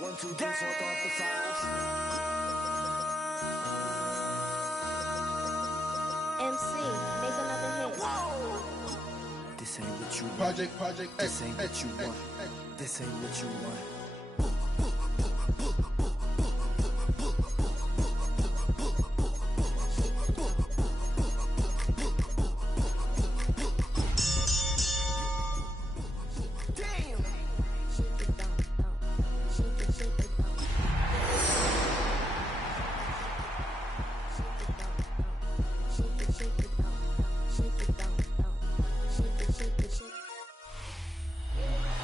1, 2, 3, 4, 5. MC, make another hit. This ain't what you want. Project. This ain't what you want. This ain't what you want.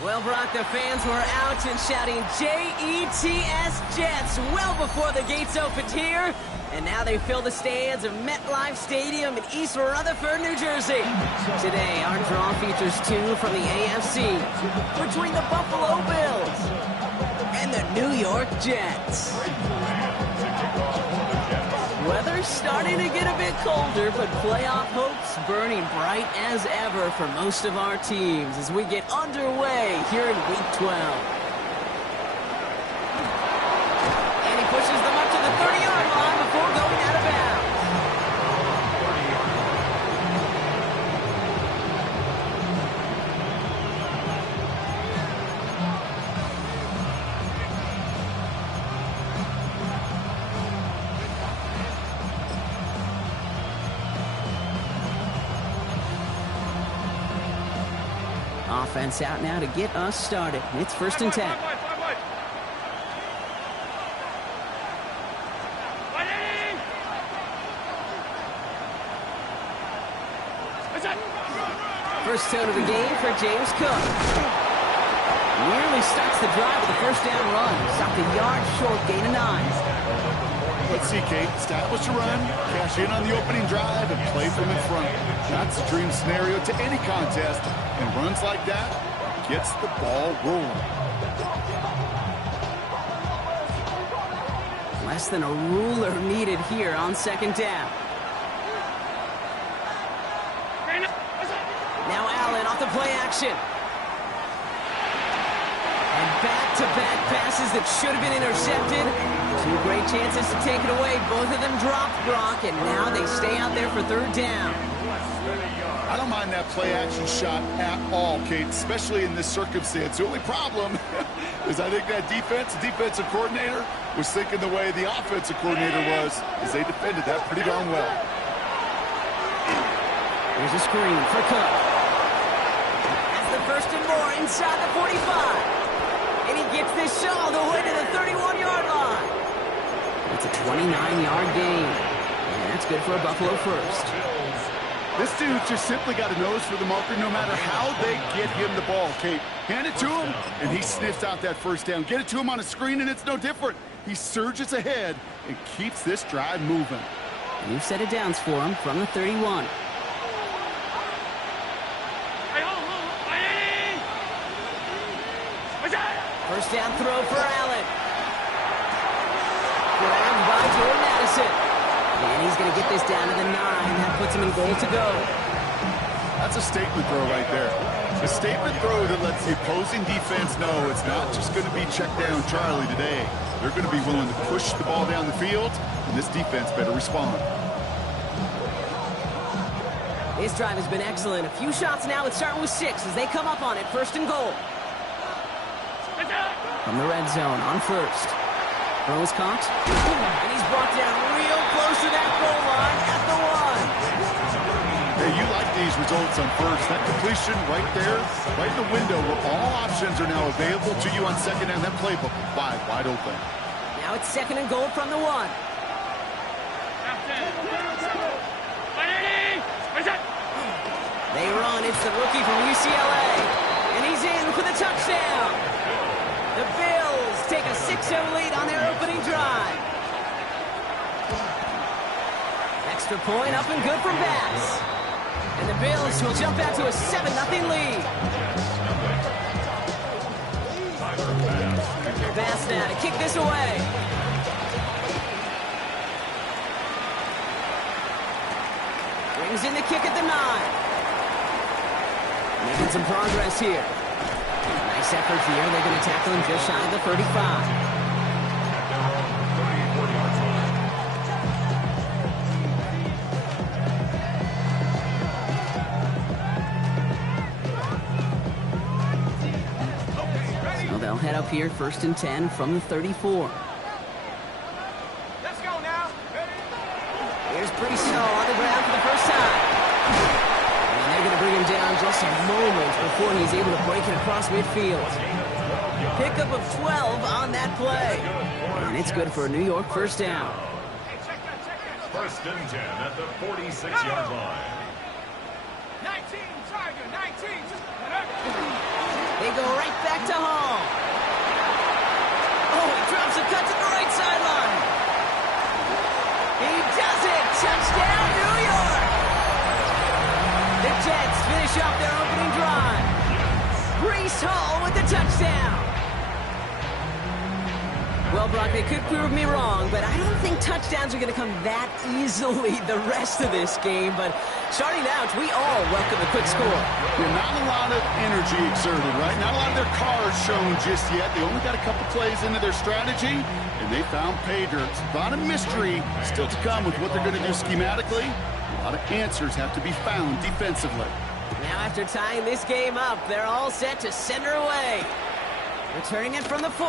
Well, Brock, the fans were out and shouting J-E-T-S Jets well before the gates opened here. And now they fill the stands of MetLife Stadium in East Rutherford, New Jersey. Today, our draw features two from the AFC between the Buffalo Bills and the New York Jets. Weather's starting to get a bit colder, but playoff hopes burning bright as ever for most of our teams as we get underway here in Week 12. And he pushes them up to the 30-yard line before going out of bounds. Offense out now to get us started. It's 1st and 10. First tone of the game for James Cook. Nearly starts the drive with a first down run. Stopped a yard short, gain of 9. Let's see, Kate. Establish a run, cash in on the opening drive, and play from in front. That's a dream scenario to any contest. And runs like that gets the ball rolling. Less than a ruler needed here on 2nd down. Now Allen off the play action. And back-to-back passes that should have been intercepted. Two great chances to take it away. Both of them dropped, Brock, and now they stay out there for 3rd down. I don't mind that play-action shot at all, Kate, especially in this circumstance. The only problem is I think that defensive coordinator was thinking the way the offensive coordinator was, as they defended that pretty darn well. Here's a screen for Cook. That's the 1st and more inside the 45. And he gets this shot all the way to the 31-yard line. It's a 29-yard gain. And that's good for a Buffalo first. This dude just simply got a nose for the marker no matter how they get him the ball, Kate. Hand it to him, and he sniffs out that first down. Get it to him on a screen, and it's no different. He surges ahead and keeps this drive moving. New set of downs for him from the 31. First down throw for Allen. Grabbed by Jordan Addison. And he's going to get this down to the 9. That puts him in goal to go. That's a statement throw right there. A statement throw that lets the opposing defense know it's not just going to be check down Charlie today. They're going to be willing to push the ball down the field, and this defense better respond. This drive has been excellent. A few shots now. It's starting with 6 as they come up on it. 1st and goal. From the red zone on 1st. Throws caught. And he's brought down real close to that goal line at the 1. Hey, you like these results on 1st. That completion right there, right in the window where all options are now available to you on 2nd down. That playbook wide open. Now it's 2nd and goal from the 1. They run. It's the rookie from UCLA. And he's in for the touchdown. The Bills take a 6-0 lead on their opening drive. Extra point up and good from Bass. And the Bills will jump out to a 7-0 lead. Bass now to kick this away. Brings in the kick at the 9. Making some progress here. Nice effort here. They're going to tackle him just shy of the 35. They'll head up here, 1st and 10 from the 34. Let's go now. Here's Sdsl on the ground for the first time. And they're going to bring him down just a moment before he's able to break it across midfield. Pickup of 12 on that play. And it's good for a New York first down. 1st and 10 at the 46-yard line. 19, Tiger, 19. They go right back to Hall. Oh, he drops a cut to the right sideline. He does it! Touchdown, New York! The Jets finish off their opening drive. Sdsl with the touchdown. Well, Brock, they could prove me wrong, but I don't think touchdowns are going to come that easily the rest of this game. But starting out, we all welcome a quick score. Yeah, not a lot of energy exerted, right? Not a lot of their cars shown just yet. They only got a couple plays into their strategy, and they found pay dirt. A lot of mystery still to come with what they're going to do schematically. A lot of answers have to be found defensively. Now, after tying this game up, they're all set to center away. Returning it from the 4.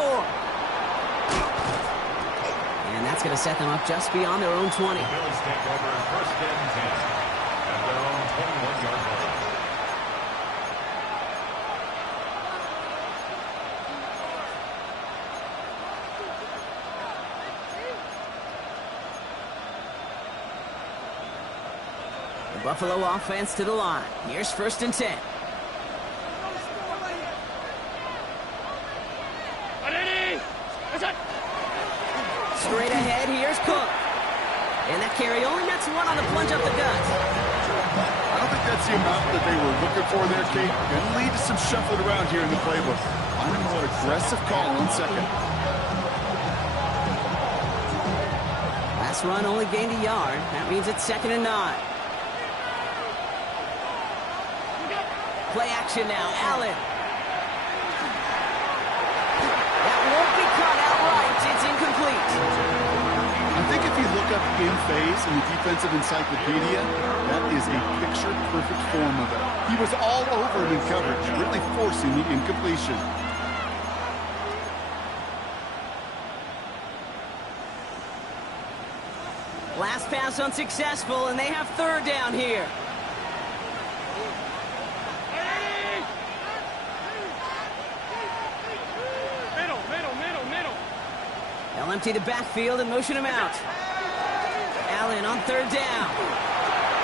And that's going to set them up just beyond their own 20. The Bills take over 1st and 10 at their own 21-yard line. The Buffalo offense to the line. Here's 1st and 10. Straight ahead, here's Cook. And that carry only nets one on the plunge up the gut. I don't think that's the amount that they were looking for there, Kate. Going to lead to some shuffling around here in the playbook. I'm a more aggressive call on 2nd. Last run only gained a yard. That means it's 2nd and 9. Play action now, Allen. That won't be caught outright. It's incomplete. I think if you look up in phase in the defensive encyclopedia, that is a picture-perfect form of it. He was all over him in coverage, really forcing the incompletion. Last pass unsuccessful, and they have 3rd down here. They'll empty the backfield and motion him out. Allen on 3rd down.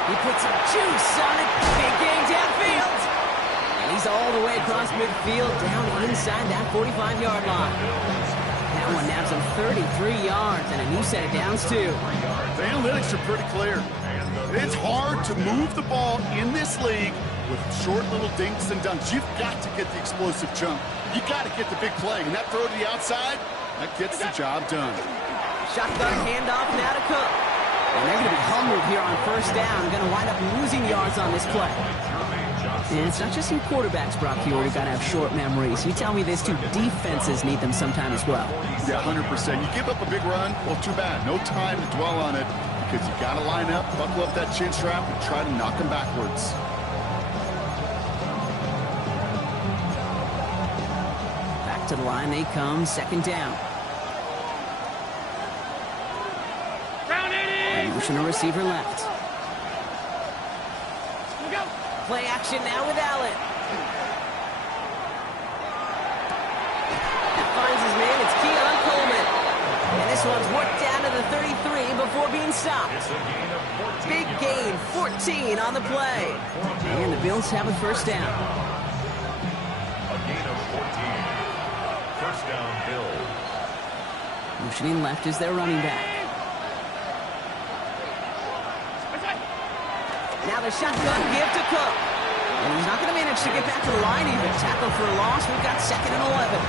He puts some juice on it. Big gain downfield. And he's all the way across midfield down inside that 45-yard line. That one nabs him 33 yards and a new set of downs, too. The analytics are pretty clear. It's hard to move the ball in this league with short little dinks and dunks. You've got to get the explosive chunk. You've got to get the big play. And that throw to the outside, that gets the job done. Shotgun handoff now to Cook. And they're going to be humbled here on 1st down. Going to wind up losing yards on this play. And it's not just in quarterbacks, Brock, you already got to have short memories. You tell me this too, defenses need them sometime as well. Yeah, 100%. You give up a big run, well, too bad. No time to dwell on it because you got to line up, buckle up that chin strap, and try to knock them backwards. Back to the line they come, 2nd down. Motion a receiver left. Play action now with Allen. That finds his man. It's Keon Coleman. And this one's worked down to the 33 before being stopped. Big gain, 14 on the play. And the Bills have a 1st down. A gain of 14. 1st down, Bills. Motioning left is their running back. Now the shotgun give to Cook. And he's not going to manage to get back to the line even. Tackle for a loss. We've got 2nd and 11.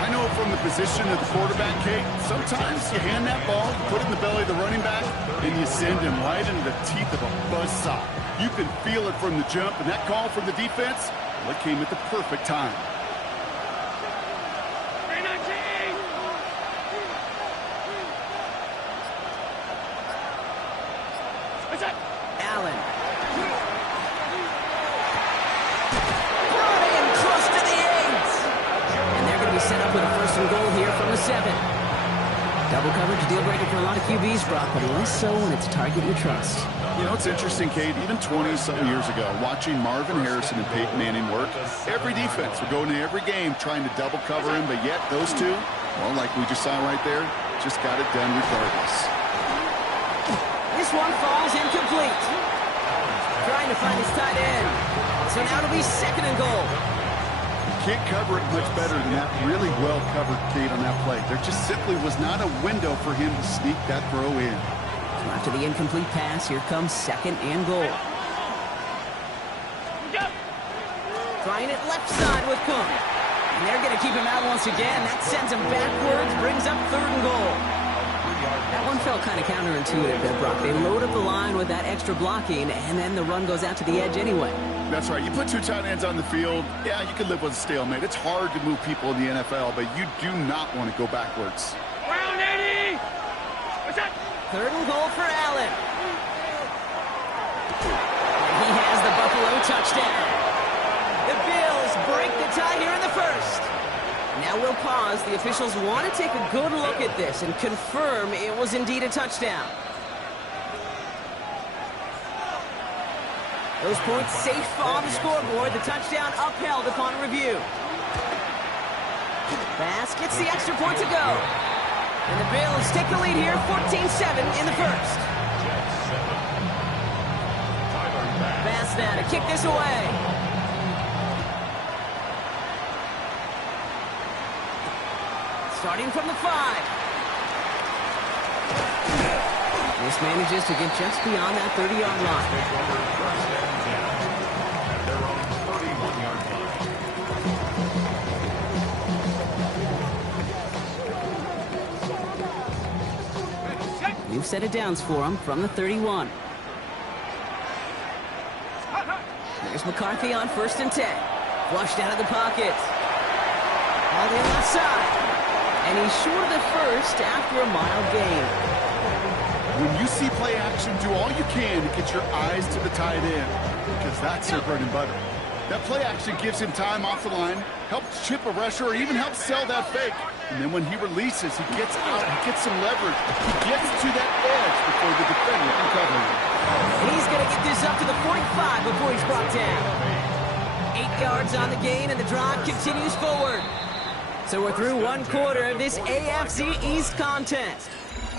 I know from the position of the quarterback, Kate, sometimes you hand that ball, put it in the belly of the running back, and you send him right into the teeth of a buzzsaw. You can feel it from the jump, and that call from the defense, well, it came at the perfect time. Allen. Brought in close to the 8. And 7. Double coverage, deal breaker for a lot of QBs, Brock, but less so when it's a target you trust. You know, it's interesting, Kate, even 20-something years ago, watching Marvin Harrison and Peyton Manning work, every defense would go into every game trying to double cover him, but yet those two, well, like we just saw right there, just got it done regardless. This one falls incomplete. Trying to find his tight end. So now it'll be 2nd and goal. Can't cover it much better than that. Really well covered, Kate, on that play. There just simply was not a window for him to sneak that throw in. So after the incomplete pass, here comes 2nd and goal. Trying it left side with Cook. And they're going to keep him out once again. That sends him backwards, brings up 3rd and goal. That one felt kind of counterintuitive there, Brock. They load up the line with that extra blocking, and then the run goes out to the edge anyway. That's right. You put 2 tight ends on the field, yeah, you can live with a stalemate. It's hard to move people in the NFL, but you do not want to go backwards. Round 80! What's that? 3rd and goal for Allen. And he has the Buffalo touchdown. The Bills break the tie here in the 1st. Now we'll pause. The officials want to take a good look at this and confirm it was indeed a touchdown. Those points safe on the scoreboard. The touchdown upheld upon review. Bass gets the extra point to go. And the Bills take the lead here, 14-7 in the 1st. Bass now to kick this away. Starting from the 5. This manages to get just beyond that 30-yard line. New set of downs for him from the 31. Here's McCarthy on 1st and 10. Flushed out of the pocket. All the left side. And he's short of the 1st after a mild gain. When you see play action, do all you can to get your eyes to the tight end, because that's their bread and butter. That play action gives him time off the line, helps chip a rusher, or even helps sell that fake. And then when he releases, he gets out, he gets some leverage. He gets to that edge before the defender can cover him. And he's going to get this up to the 45 before he's brought down. 8 yards on the gain, and the drive continues forward. So we're through 1 quarter of this AFC East contest.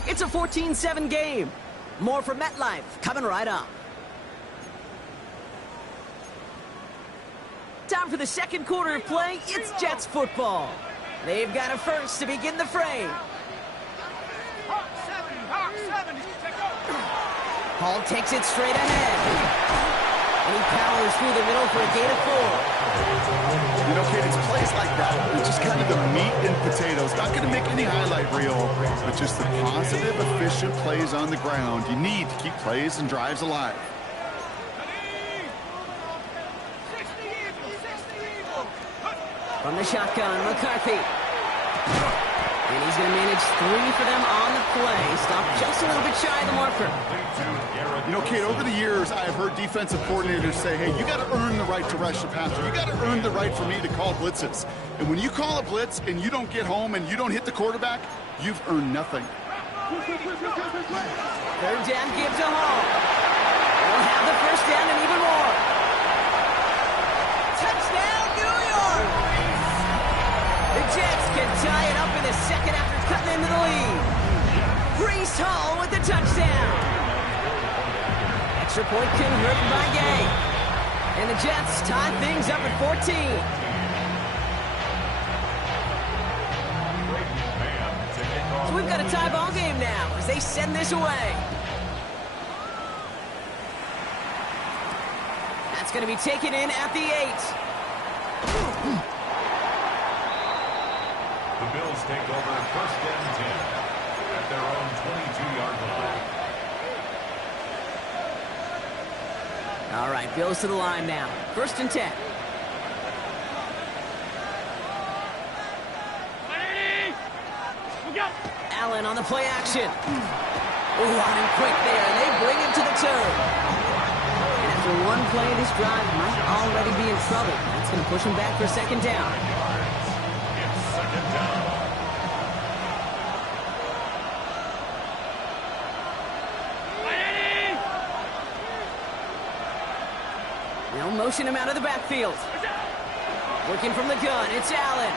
It's a 14-7 game. More from MetLife coming right up. Time for the 2nd quarter of play. It's Jets football. They've got a first to begin the frame. Hawk 7, take over. Hall takes it straight ahead. And he powers through the middle for a gain of 4. You know, Kate, it's plays like that. It's just kind of the meat and potatoes. Not going to make any highlight reel, but just the positive, efficient plays on the ground. You need to keep plays and drives alive. From the shotgun, McCarthy. And he's going to manage 3 for them on the play. Stopped just a little bit shy of the marker. You know, Kate, over the years, I have heard defensive coordinators say, hey, you got to earn the right to rush the passer. You got to earn the right for me to call blitzes. And when you call a blitz and you don't get home and you don't hit the quarterback, you've earned nothing. 3rd down, give to Hall. They'll have the 1st down and even more. Touchdown, New York! The Jets can tie it up in the 2nd after cutting into the lead. Breece Hall with the touchdown. Extra point converted by Gay. And the Jets tie things up at 14. So we've got a tie ball game now as they send this away. That's going to be taken in at the 8. The Bills take over 1st and 10 at their own 22-yard line. All right, Bills to the line now. 1st and 10. Allen on the play action. Oh, on him quick there. They bring him to the turn. And after 1 play, this drive might already be in trouble. That's going to push him back for 2nd down. It's 2nd down. motion him out of the backfield. Working from the gun, it's Allen.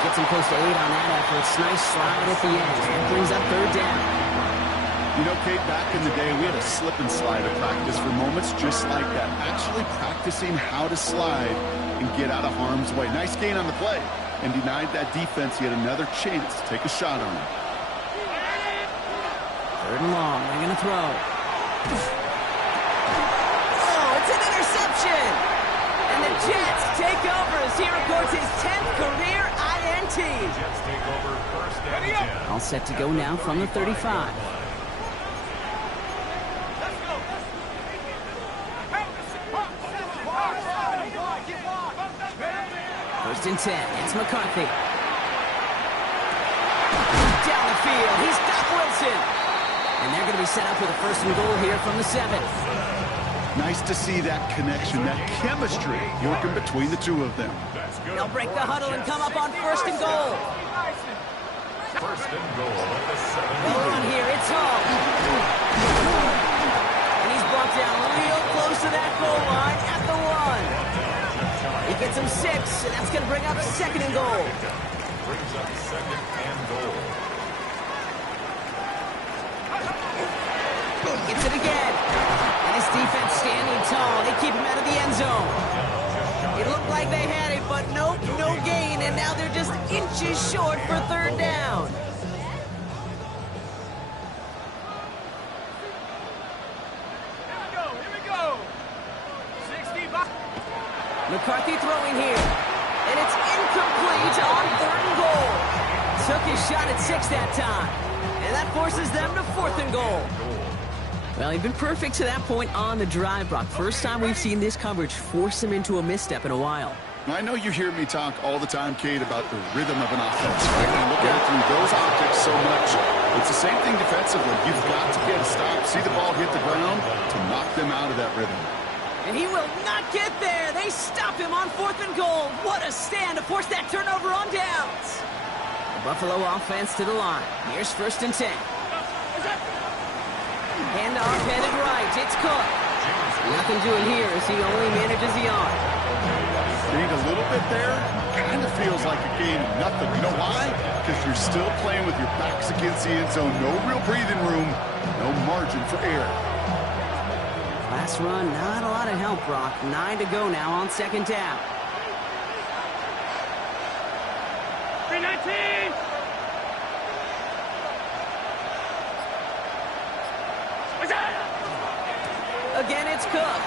Gets him close to 8 on that effort. It's nice slide at the end. That brings up third down. You know, Kate, back in the day, we had a slip and slide at practice for moments just like that. Actually practicing how to slide and get out of harm's way. Nice gain on the play. And denied that defense yet another chance to take a shot on him. Third and long. They're going to throw. Oh, it's an interception. And the Jets take over as he records his 10th career INT. Jets take over first and 10. All set to go now from the 35. First and 10. It's McCarthy. Down the field. He's got Wilson. And they're going to be set up with a first and goal here from the 7. Nice to see that connection, that chemistry working between the two of them. They'll break the huddle and come up on first and goal. First and goal at the 7. Roll on here. It's Hall. And he's brought down real close to that goal line at the 1. He gets him 6, and that's going to bring up second and goal. Brings up second and goal. Gets it again. And his defense standing tall. They keep him out of the end zone. It looked like they had it, but nope, no gain, and now they're just inches short for third down. Here we go. 65. McCarthy throwing here. And it's incomplete on third and goal. Took his shot at 6 that time. And that forces them to fourth and goal. Well, he'd been perfect to that point on the drive, Brock. First time we've seen this coverage force him into a misstep in a while. I know you hear me talk all the time, Kate, about the rhythm of an offense, right? And look at it through those optics so much. It's the same thing defensively. You've got to get a stop, see the ball hit the ground to knock them out of that rhythm. And he will not get there. They stop him on fourth and goal. What a stand to force that turnover on downs. The Buffalo offense to the line. Here's first and 10. Handoff headed right. It's Cook. Nothing doing here as he only manages the arm. Gained a little bit there. Kind of feels like a gain of nothing. You know why? Because you're still playing with your backs against the end zone. No real breathing room. No margin for error. Last run, not a lot of help, Brock. 9 to go now on second down. 319. Again, it's Cook.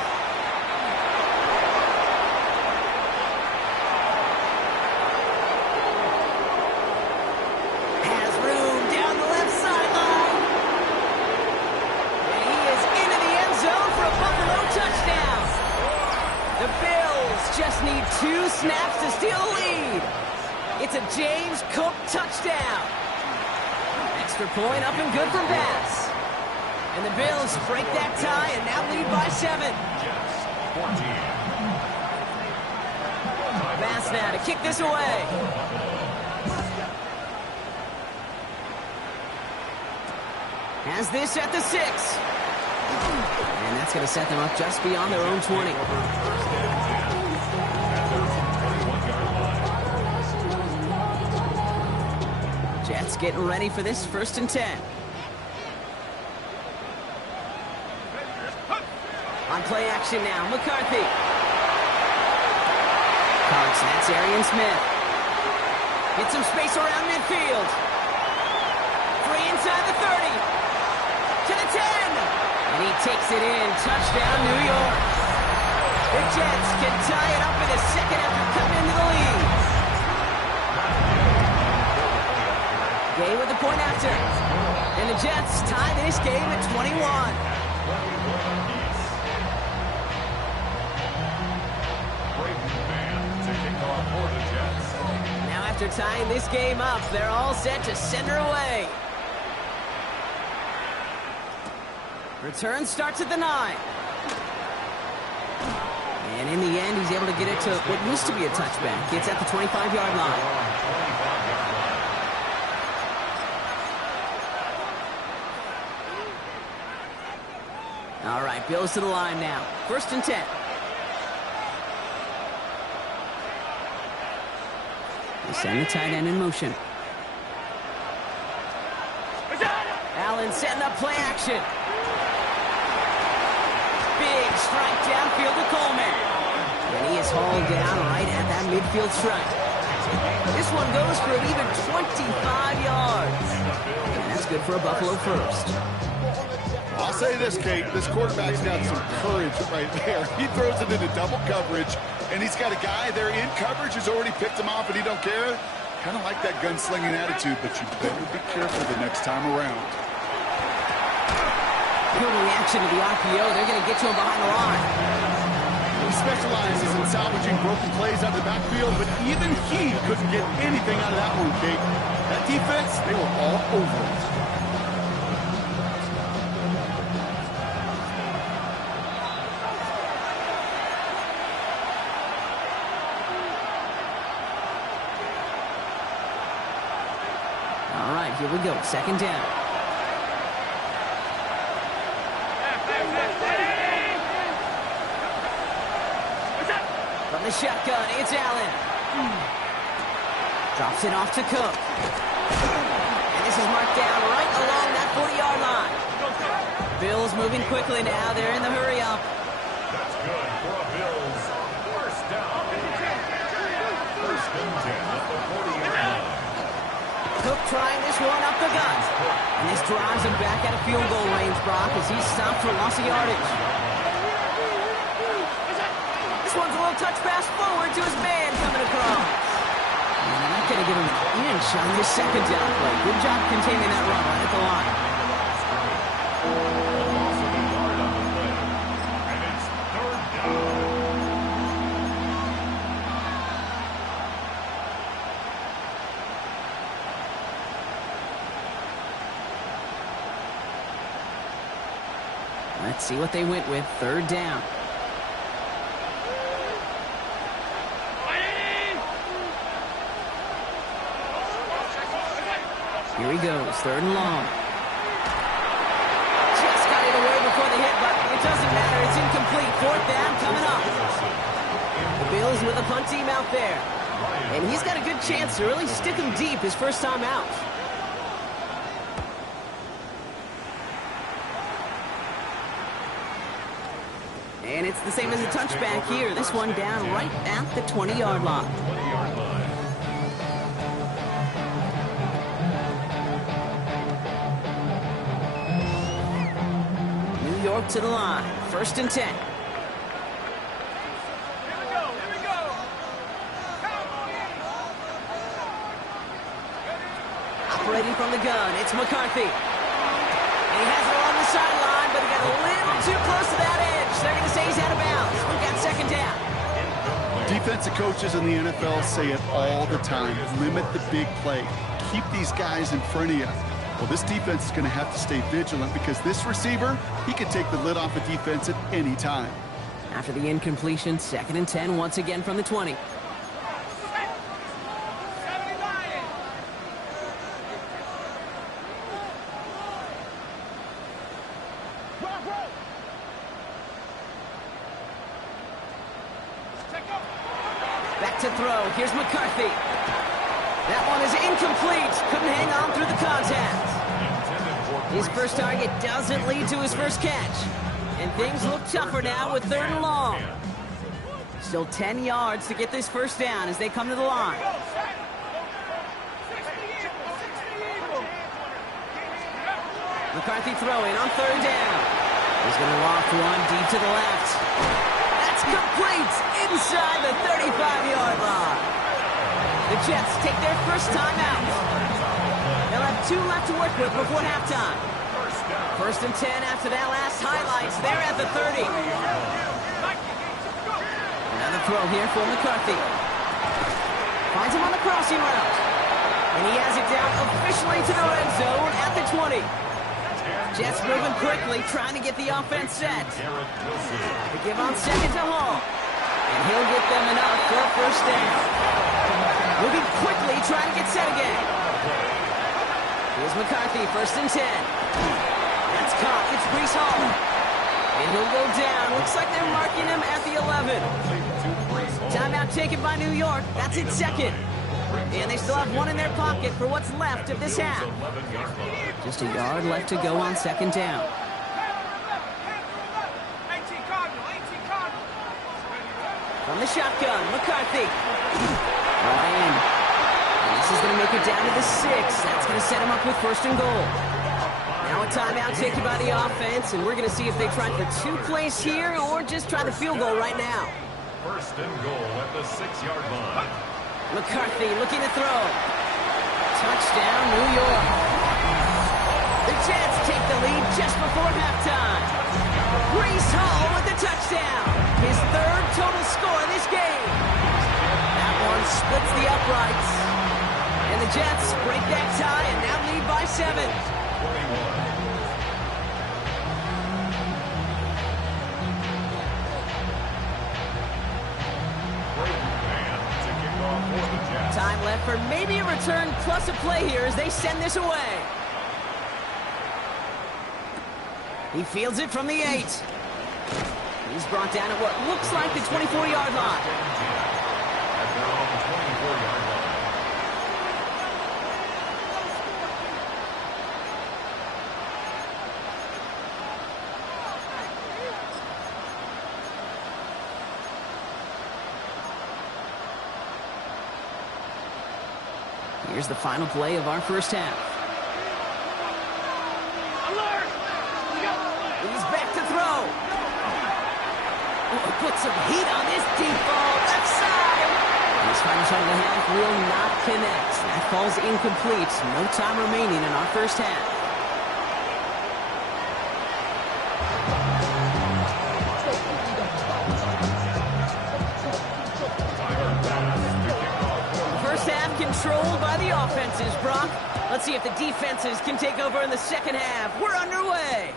Has room down the left sideline. And he is into the end zone for a Buffalo touchdown. The Bills just need 2 snaps to steal the lead. It's a James Cook touchdown. Extra point up and good from Bass. And the Bills break that tie and now lead by 7. Jets 14. Bass now to kick this away. Has this at the 6. And that's going to set them up just beyond their own 20. Jets getting ready for this first and 10. On play action now, McCarthy. Carts, that's Arian Smith. Get some space around midfield. Free inside the 30. To the 10. And he takes it in. Touchdown, New York. The Jets can tie it up in a second after coming into the lead. Gay with the point after. And the Jets tie this game at 21. Now after tying this game up, they're all set to send her away. Return starts at the 9. And in the end, he's able to get it to what used to be a touchback. It's at the 25-yard line. All right, Bills to the line now. 1st and 10. They send the tight end in motion. Allen setting up play action. Big strike downfield to Coleman. And he is hauled down right at that midfield strike. This one goes for an even 25 yards. And that's good for a Buffalo first. I'll say this, Kate. This quarterback's got some courage right there. He throws it into double coverage, and he's got a guy there in coverage who's already picked him off, and he don't care. Kind of like that gunslinging attitude, but you better be careful the next time around. Good reaction to the RPO. They're going to get to him behind the line. He specializes in salvaging broken plays out of the backfield, but even he couldn't get anything out of that one, Kate. That defense, they were all over it. All right, here we go. 2nd down. From the shotgun, it's Allen. Drops it off to Cook. And this is marked down right along that 40-yard line. Bills moving quickly now. They're in the hurry-up. That's good for a Bills. 1st down. 1st and 10 at the 40-yard line. Cook trying this one up the gut. And this drives him back at a field goal range, Brock, as he's stopped for loss of yardage. This one's a little touch pass forward to his man coming across. And they're not going to give him an inch on this 2nd down play. Good job containing that run right at the line. Loss of a yard on the play. And it's 3rd down. Let's see what they went with. 3rd down. Here he goes, 3rd and long. Just got it away before the hit button. It doesn't matter, it's incomplete. 4th down coming up. The Bills with a punt team out there. And he's got a good chance to really stick him deep his first time out. And it's the same as a touchback here. This one down right at the 20-yard line. 20-yard line. New York to the line. 1st and 10. Here we go. Operating from the gun, it's McCarthy. And he has it along the sideline, but he got a little too close to that edge. They're going to say he's out of bounds. We've got 2nd down. Defensive coaches in the NFL say it all the time. Limit the big play. Keep these guys in front of you. Well, this defense is going to have to stay vigilant because this receiver, he can take the lid off a defense at any time. After the incompletion, 2nd and 10 once again from the 20. Back to throw. Here's McCarthy. That one is incomplete. Couldn't hang on through the contact. His first target doesn't lead to his first catch. And things look tougher now with 3rd and long. Still 10 yards to get this first down as they come to the line. McCarthy throwing on 3rd down. He's going to loft one deep to the left. That's complete inside the 35-yard line. The Jets take their first time out. They'll have 2 left to work with before halftime. 1st and 10 after that last highlights. They're at the 30. Another throw here for McCarthy. Finds him on the crossing route. And he has it down officially to the red zone at the 20. Jets moving quickly, trying to get the offense set. They give on 2nd to Hall. And he'll get them enough for a first down. Moving quickly, trying to get set again. Here's McCarthy, 1st and 10. That's caught. It's Breece Hall. And he'll go down. Looks like they're marking him at the 11. Timeout taken by New York. That's its second. And they still have one in their pocket for what's left of this half. Just a yard left to go on second down. 18 Cardinal, 18 Cardinal. From the shotgun, McCarthy. Ryan. And this is going to make it down to the 6. That's going to set him up with first and goal. Now a timeout taken by the offense, and we're going to see if they try for 2 plays here or just try the field goal right now. First and goal at the 6-yard line. McCarthy looking to throw. Touchdown, New York. The Jets take the lead just before halftime. Breece Hall with the touchdown. His 3rd total score this game. That one splits the uprights. And the Jets break that tie and now lead by 7. 21. Time left for maybe a return plus a play here as they send this away. He fields it from the 8. He's brought down at what looks like the 24-yard line. At their own 24-yard line. Here's the final play of our first half. He's back to throw. Oh, put some heat on this deep ball, left side. This final shot of the half will not connect. That falls incomplete. No time remaining in our first half. Controlled by the offenses, Brock. Let's see if the defenses can take over in the second half. We're underway.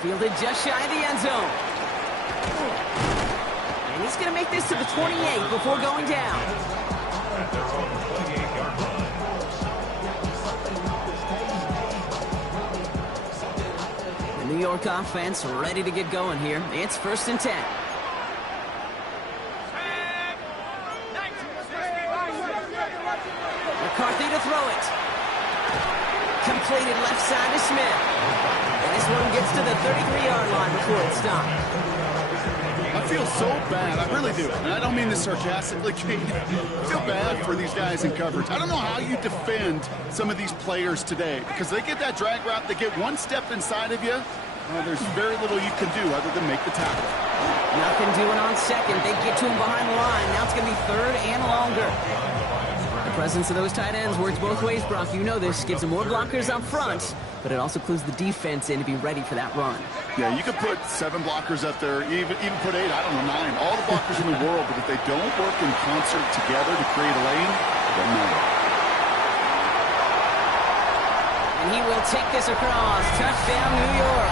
Fielded just shy of the end zone. And he's going to make this to the 28 before going down. At their own 28-yard line. The New York offense ready to get going here. It's 1st and 10. McCarthy to throw it. Completed left side to Smith. And this one gets to the 33-yard line before it's stopped. I feel so bad. I really do. And I don't mean this sarcastically, Kate. I feel bad for these guys in coverage. I don't know how you defend some of these players today because they get that drag route, they get one step inside of you. There's very little you can do other than make the tackle. Nothing doing on second. They get to him behind the line. Now it's going to be 3rd and longer. The presence of those tight ends works both ways, Brock. You know this. Gives them more blockers up front, but it also clues the defense in to be ready for that run. Yeah, you could put 7 blockers up there, even put 8, I don't know, 9. All the blockers in the world, but if they don't work in concert together to create a lane, it doesn't matter. And he will take this across. Touchdown, New York.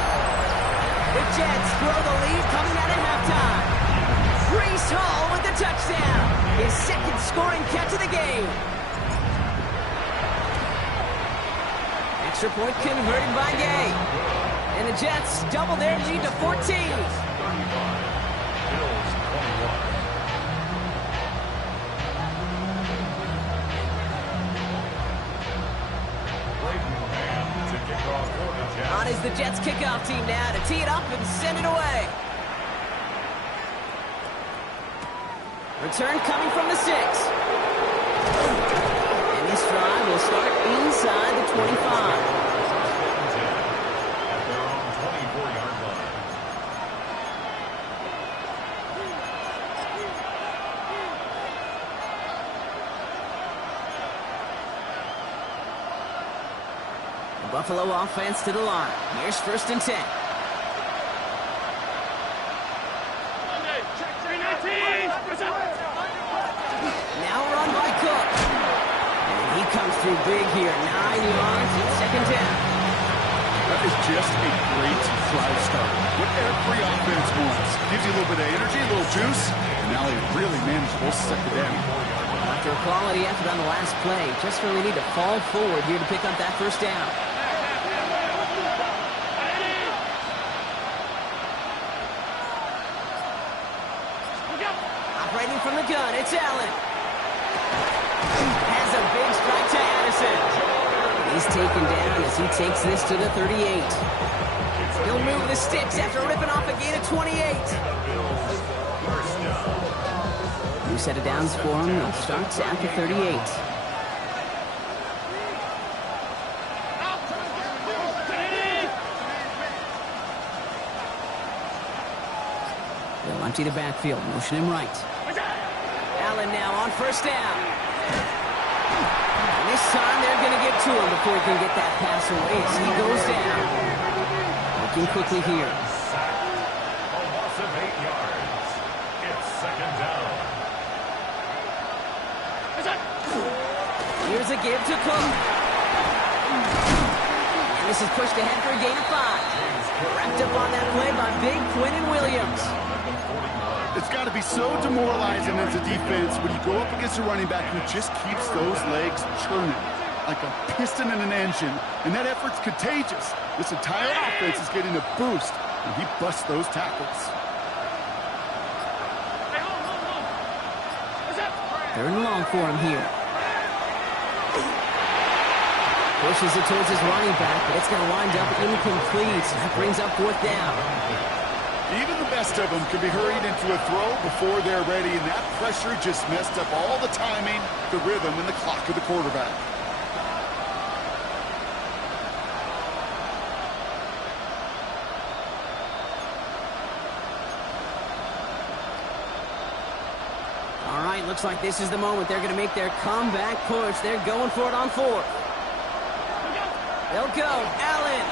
The Jets grow the lead coming out at halftime. Breece Hall with the touchdown. His 2nd scoring catch of the game. Extra point converted by Gay. And the Jets double their lead to 14. 35. Bills 21. On is the Jets kickoff team now to tee it up and send it away. Return coming from the 6. And this drive will start inside the 25. At their own 24-yard line. The Buffalo offense to the line. Here's 1st and 10. Now run by Cook. And he comes through big here. 9 yards and 2nd down. That is just a great drive start. What every offense wants. Gives you a little bit of energy, a little juice, and now a really manageable 2nd down. After a quality effort on the last play, just really need to fall forward here to pick up that 1st down. Operating from the gun, it's Allen. Has a big strike to Addison. He's taken down as he takes this to the 38. He'll move the sticks after ripping off a gain of 28. New set of downs for him. He'll start at the 38. They'll empty the backfield, motion him right. Allen now on first down. And this time they're going to get to him before he can get that pass away as he goes down. Looking quickly here. A loss of 8 yards. It's second down. Here's a give to Cook. And this is pushed ahead for a gain of 5. Wrapped up on that play by Big Quinnen Williams. It's got to be so demoralizing as a defense when you go up against a running back who just keeps those legs churning like a piston in an engine, and that effort's contagious. This entire offense is getting a boost when he busts those tackles. Third and long for him here. Pushes it towards his running back, but it's going to wind up incomplete. That brings up fourth down. Even the best of them can be hurried into a throw before they're ready, and that pressure just messed up all the timing, the rhythm, and the clock of the quarterback. All right, looks like this is the moment. They're going to make their comeback push. They're going for it on fourth. They'll go. Allen.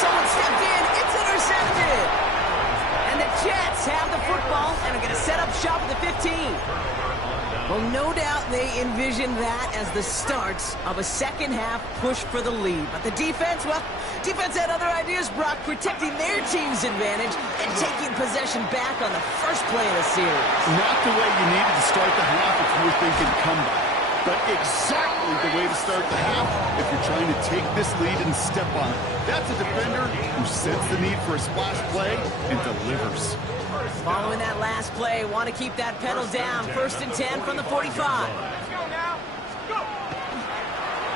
Someone stepped in. It's intercepted. And the Jets have the football and are going to set up shop at the 15. Well, no doubt they envisioned that as the start of a second-half push for the lead. But the defense, well, defense had other ideas, Brock, protecting their team's advantage and taking possession back on the first play of the series. Not the way you needed to start the half if you were thinking comeback, but exactly the way to start the half if you're trying to take this lead and step on it. That's a defender who senses the need for a splash play and delivers. Following that last play, want to keep that pedal down. First and 10 from the 45.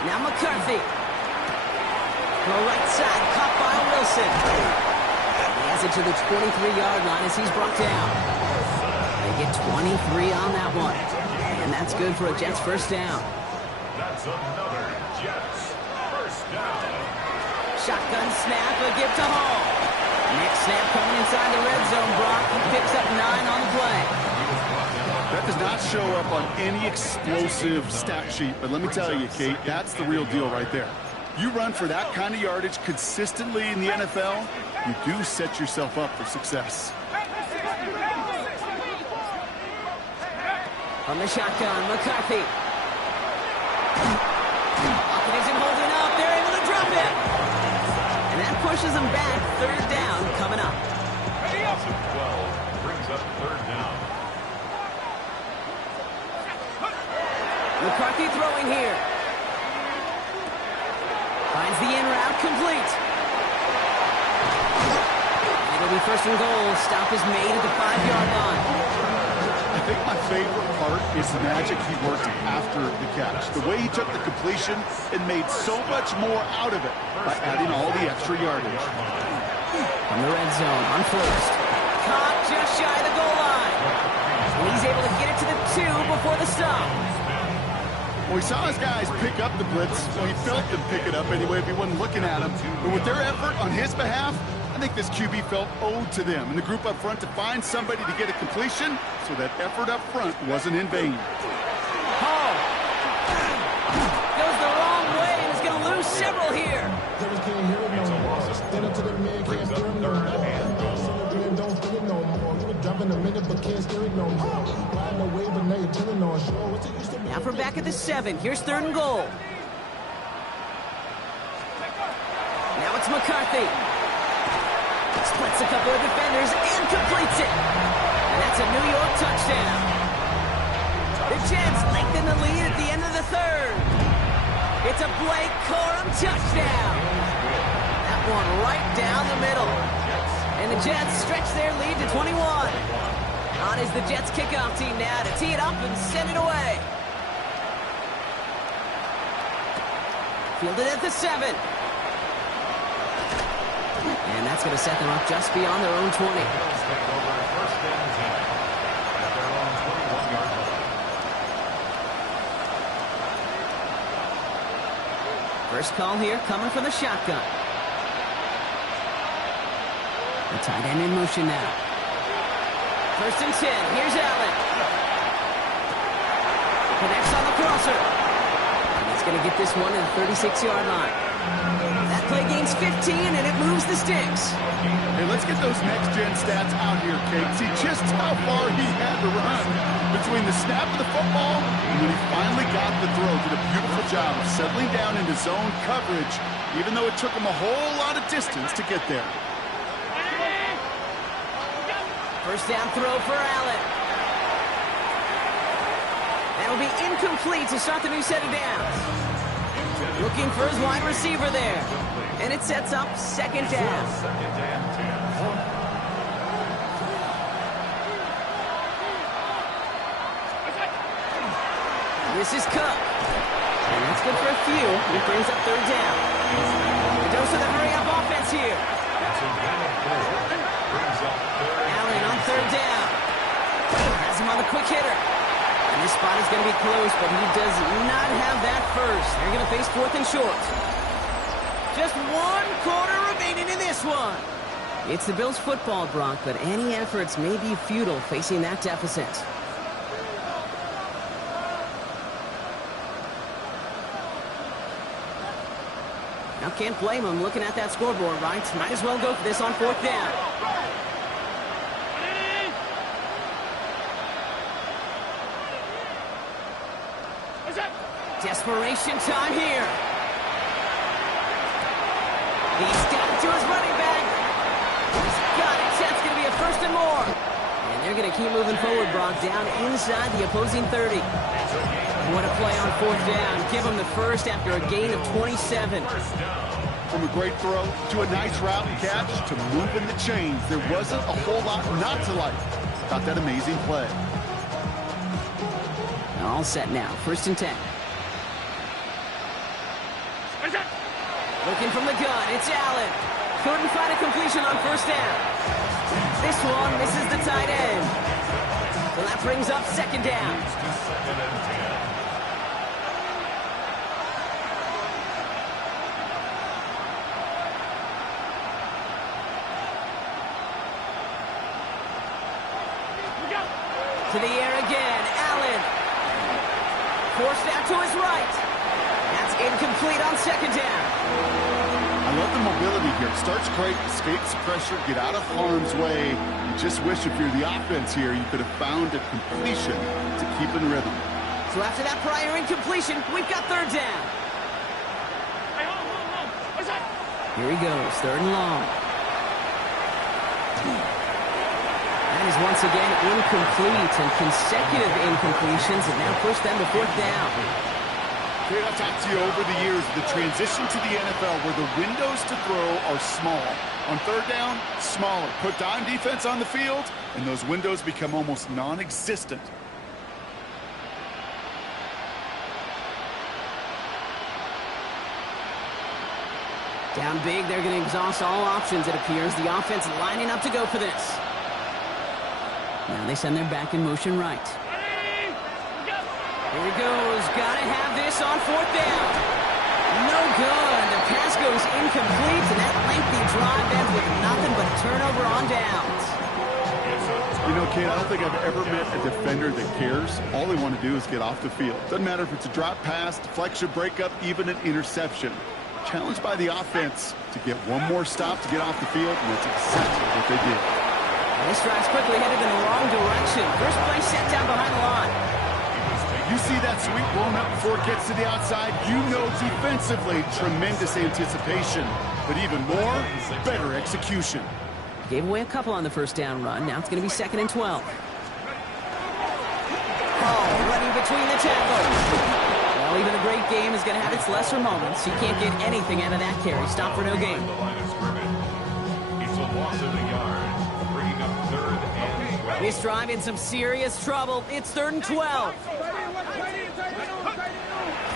Now McCarthy. The right side, caught by Wilson. He has it to the 23-yard line as he's brought down. They get 23 on that one. And that's good for a Jets first down. That's another Jets first down. Shotgun snap, a give to Hall. Next snap coming inside the red zone, Brock. He picks up 9 on the play. That does not show up on any explosive stat sheet, but let me tell you, Kate, that's the real deal right there. You run for that kind of yardage consistently in the NFL, you do set yourself up for success. On the shotgun, McCarthy. Hawkins isn't holding up. They're able to drop it. And that pushes them back. Third down coming up. Loss of 12 brings up third down. McCarthy throwing here. Finds the in route complete. It'll be first and goal. Stop is made at the 5-yard line. I think my favorite part is the magic he worked after the catch. The way he took the completion and made so much more out of it by adding all the extra yardage. From the red zone on first. Caught just shy of the goal line. And he's able to get it to the 2 before the stop. Well, he saw his guys pick up the blitz. Well, he felt them pick it up anyway if he wasn't looking at him. But with their effort on his behalf, I think this QB felt owed to them and the group up front to find somebody to get a completion so that effort up front wasn't in vain. Hall goes the wrong way and is going to lose several here. It's a loss of 4. Brings up third and goal. Now from back at the 7. Here's third and goal. Now it's McCarthy. Splits a couple of defenders and completes it. And that's a New York touchdown. The Jets lengthen the lead at the end of the third. It's a Blake Corum touchdown. That one right down the middle. And the Jets stretch their lead to 21. On is the Jets kickoff team now to tee it up and send it away. Fielded at the 7. And that's going to set them up just beyond their own 20. First call here coming from the shotgun. The tight end in motion now. First and 10. Here's Allen. Connects on the crosser. And he's going to get this one to the 36-yard line. That play gains 15, and it moves the sticks. Hey, let's get those next-gen stats out here, Kate. See just how far he had to run between the snap of the football and when he finally got the throw. Did a beautiful job of settling down into zone coverage, even though it took him a whole lot of distance to get there. First down throw for Allen. That'll be incomplete to start the new set of downs. Looking for his wide receiver there. And it sets up second down. This is Cook. And that's good for a few. He brings up third down. The dose of the hurry-up offense here. Allen on third down. Has him on the quick hitter. And this spot is going to be close, but he does not have that first. They're going to face fourth and short. Just 1 quarter remaining in this one. It's the Bills football, Brock, but any efforts may be futile facing that deficit. Now can't blame him looking at that scoreboard, right? Might as well go for this on fourth down. Desperation time here. He's got it to his running back. He's got it. That's going to be a first and more. And they're going to keep moving forward, Brock, down inside the opposing 30. What a play on fourth down. Give him the first after a gain of 27. From a great throw to a nice route and catch to moving the chains, there wasn't a whole lot not to like about that amazing play. All set now. First and 10. Looking from the gun, it's Allen. Couldn't find a completion on first down. This one misses the tight end. Well, that brings up second down. To the air again, Allen. Forced out to his right. That's incomplete on second down. I love the mobility here. Starts great, escapes the pressure, get out of harm's way. You just wish if you're the offense here, you could have found a completion to keep in rhythm. So after that prior incompletion, we've got third down. Here he goes, third and long. That is once again incomplete, and consecutive incompletions have now pushed them to fourth down. Great, I've talked to you over the years, the transition to the NFL where the windows to throw are small. On third down, smaller. Put dime defense on the field, and those windows become almost non-existent. Down big, they're going to exhaust all options, it appears. The offense lining up to go for this. Now they send their back in motion right. Here he goes. Got to have this on fourth down. No good. The pass goes incomplete, and that lengthy drive ends with nothing but a turnover on downs. You know, Kate, I don't think I've ever met a defender that cares. All they want to do is get off the field. Doesn't matter if it's a drop pass, deflection, breakup, even an interception. Challenged by the offense to get one more stop to get off the field, and that's exactly what they did. This drive's quickly headed in the wrong direction. First play set down behind the line. You see that sweep blown up before it gets to the outside, you know defensively, tremendous anticipation. But even more, better execution. Gave away a couple on the first down run. Now it's going to be second and 12. Oh, running between the tackles. Well, even a great game is going to have its lesser moments. You can't get anything out of that carry. Stop for no gain. It's a loss of the yard. This drive in some serious trouble. It's 3rd and 12.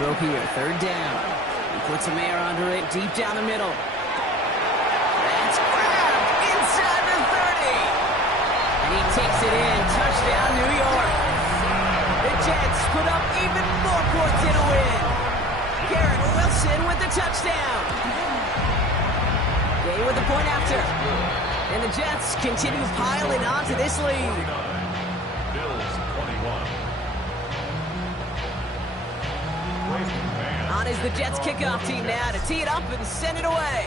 Throw here, 3rd down. He puts a man under it, deep down the middle. That's grabbed inside the 30. And he takes it in. Touchdown, New York. The Jets put up even more points in a win. Garrett Wilson with the touchdown. Gay with the point after. And the Jets continue piling onto this lead. Bills 21. On is the Jets kickoff team now to tee it up and send it away.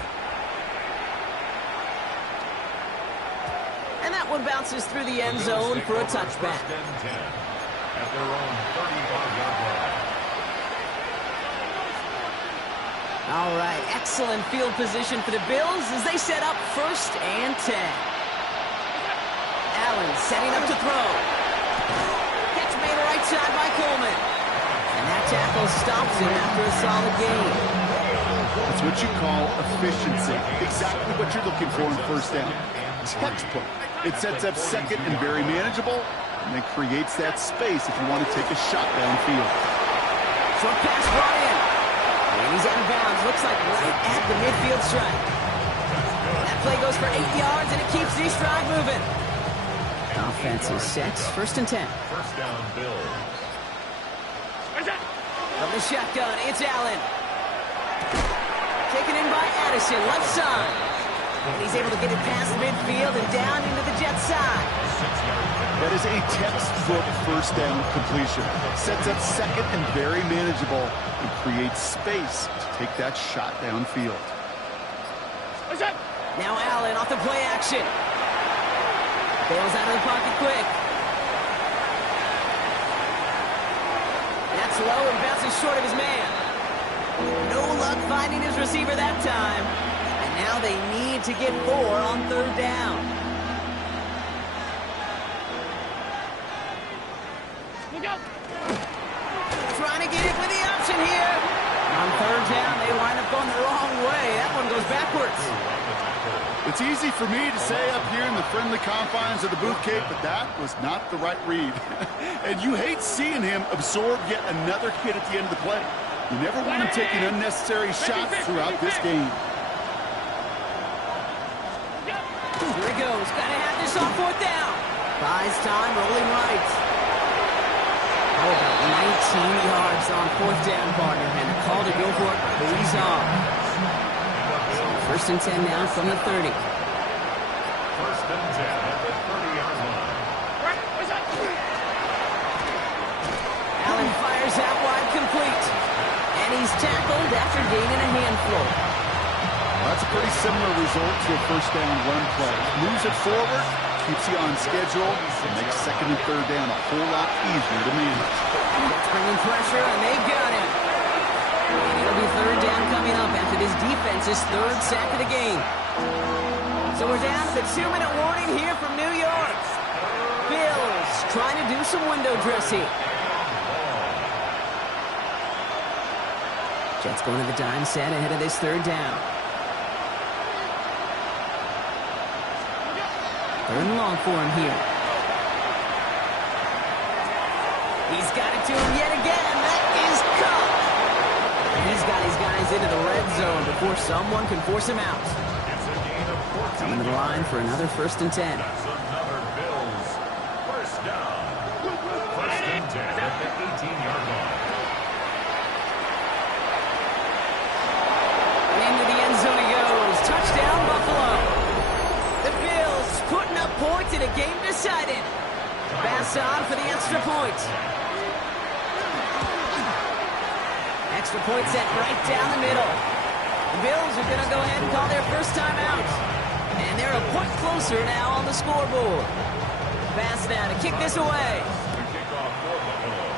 And that one bounces through the end zone for a touchback. First and 10 at their own 35-yard line. All right, excellent field position for the Bills as they set up 1st and 10. Allen setting up to throw. Catch made right side by Coleman. And that tackle stops him after a solid gain. That's what you call efficiency. Exactly what you're looking for in 1st down. Textbook. It sets up 2nd and very manageable, and then creates that space if you want to take a shot downfield. Short pass brought in. And he's out of bounds. Looks like right at the midfield stripe. That play goes for 8 yards, and it keeps the stride moving. Offense is set. 1st and 10. First down, Bills. From the shotgun, it's Allen. Taken in by Addison, left side. And he's able to get it past midfield and down into the Jets side. That is a textbook 1st down completion. Sets up 2nd and very manageable and creates space to take that shot downfield. Now Allen off the play action. Bails out of the pocket quick. That's low and bounces short of his man. No luck finding his receiver that time. And now they need to get 4 on 3rd down. Trying to get it with the option here. On 3rd down, they wind up going the wrong way. That one goes backwards. It's easy for me to say up here in the friendly confines of the booth, Kate, but that was not the right read. And you hate seeing him absorb yet another hit at the end of the play. You never want him taking unnecessary shots throughout this game. Here he goes. Got to have this on 4th down. Buys time, rolling right. Oh, about 19 yards on 4th down, partner. And the call to go for it pays off. 1st and 10 now from the 30. 1st and 10 at the 30-yard line. Allen fires out wide, complete. And he's tackled after gaining a handful. That's a pretty similar result to a 1st down run play. Moves it forward, keeps you on schedule, and makes 2nd and 3rd down a whole lot easier to manage. That's bringing pressure, and they got him. And it'll be 3rd down coming up after this defense's 3rd sack of the game. So we're down to the 2-minute warning here from New York. Bills trying to do some window dressing. Jets going to the dime set ahead of this 3rd down. 3rd and long for him here. He's got it to him yet again. That is caught. He's got his guys into the red zone before someone can force him out. It's a gain of 14. Coming to the line for another 1st and 10. That's another Bills. 1st down. 1st and 10 at the 18-yard line. Into the end zone he goes. Touchdown, Buffalo. The Bills putting up points in a game decided. Pass on for the extra point. Extra point set right down the middle. The Bills are going to go ahead and call their first time out. And they're a point closer now on the scoreboard. Pass now to kick this away. The kickoff for Buffalo.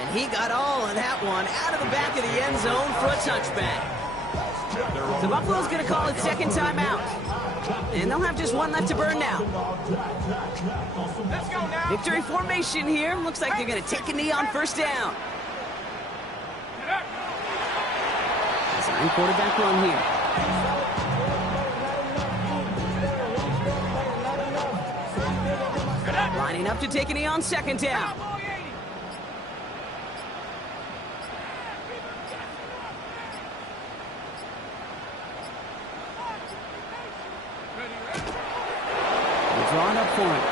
And he got all of that one out of the back of the end zone for a touchback. So Buffalo's going to call it 2nd time out. And they'll have just 1 left to burn now. Let's go now. Victory formation here. Looks like they're going to take a knee on 1st down. Design quarterback run here. Setting up to take a knee on second down. They're drawing up for it.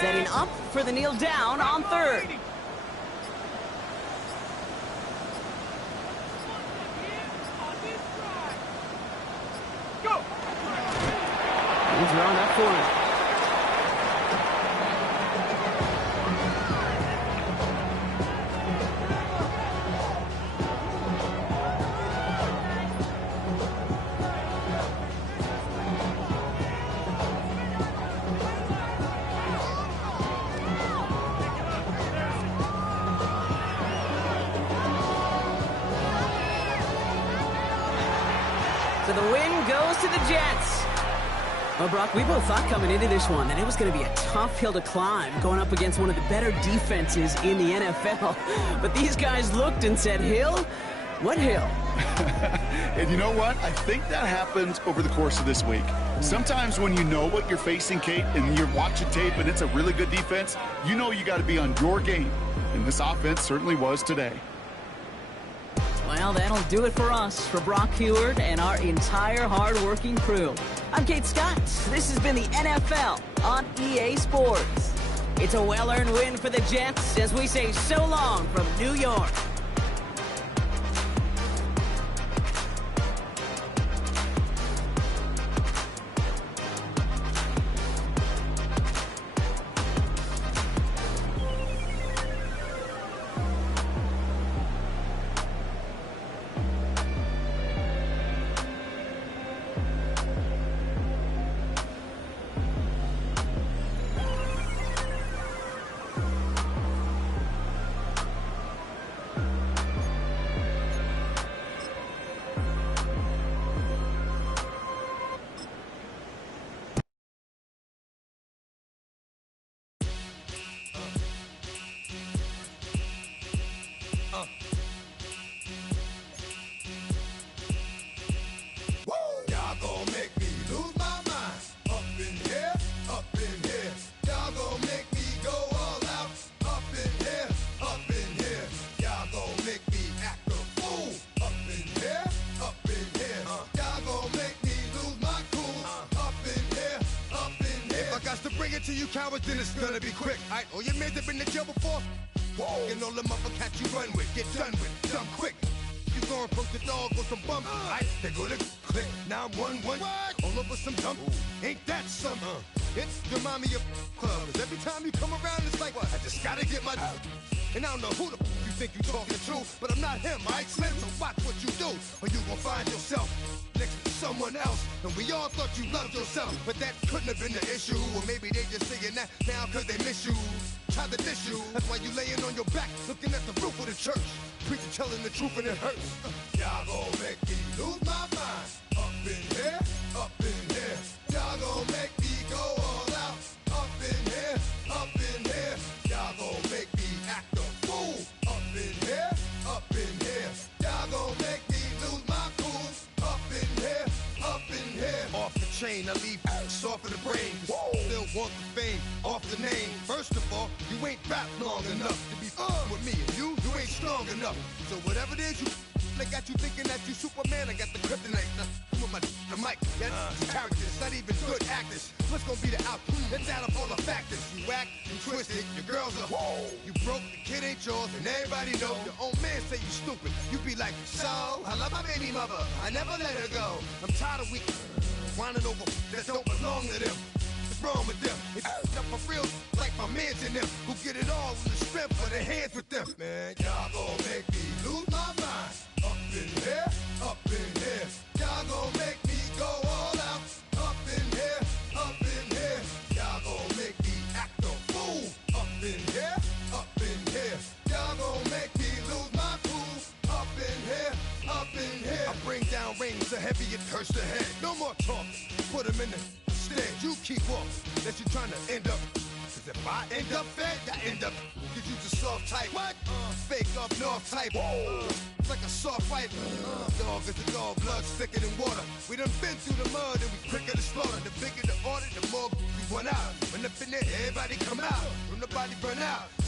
Setting up for the kneel down on third. He's drawn up for it. So the win goes to the Jets. Well, Brock, we both thought coming into this one that it was going to be a tough hill to climb going up against one of the better defenses in the NFL. But these guys looked and said, Hill? What hill? And you know what? I think that happens over the course of this week. Sometimes when you know what you're facing, Kate, and you're watching tape and it's a really good defense, you know you got to be on your game. And this offense certainly was today. Well, that'll do it for us, for Brock Heward and our entire hard-working crew. I'm Kate Scott. This has been the NFL on EA Sports. It's a well-earned win for the Jets as we say so long from New York. To you cowards, then it's gonna be quick. Alright, all your men have been to jail before. Whoa, and all them uppercats you run with, get done with, done quick. You gon' poke the dog with some bump. Alright, they go to click 911. All over some dump. Ain't that something? It's the mommy of club. 'Cause every time you come around, it's like, what? I just gotta get my. And I don't know who the you think you talking to, but I'm not him, alright, Slim? So watch what you do, or you gon' find yourself next to someone else. And we all thought you loved yourself, but that couldn't have been the issue. Or maybe they just saying that now cause they miss you. Try to diss you, that's why you laying on your back, looking at the roof of the church. Preacher telling the truth and it hurts. Y'all gon' make me lose my mind. Up in here, up in here. Y'all gon' make me go all out. Up in here, up in here. Y'all gon' make me act a fool. Up in here, up in here. Y'all gon' make me lose my cool. Up in here, up in here. Off the chain, I leave soft in the brain. Still want the fame, off the name. First of all, you ain't rap long enough to be with me. And you ain't strong enough. So whatever it is you they got you thinking that you Superman. I got the kryptonite. With my the mic, that's characters, not even good actors. What's gonna be the outcome? Let's add up all the factors. You whack, you twisted, your girls are you broke, the kid ain't yours, and everybody know. Your own man say you stupid. You be like, so I love my baby mother. I never let her go. I'm tired of weak whining over that don't belong to them. What's wrong with them? It's up for real, like my mans in them, who get it all in the strength of their hands with them. Man, y'all gon' make me lose my mind. Up in here, up in here. Y'all gon' make me go all out. Up in here, up in here. Y'all gon' make me act a fool. Up in here, up in here. Y'all gon' make me lose my cool. Up in here, up in here. I bring down rain so heavy it hurts the head. No more talk, put him in the stand. You keep off, that you trying to end up If I end up fed, I end up. Cause you the soft type. What? Fake up north type. It's like a soft fight. Dog is a dog, blood thicker than water. We done been through the mud and we quicker to slaughter. The bigger the order, the more we run out. When up in there, everybody come out. When nobody burn out.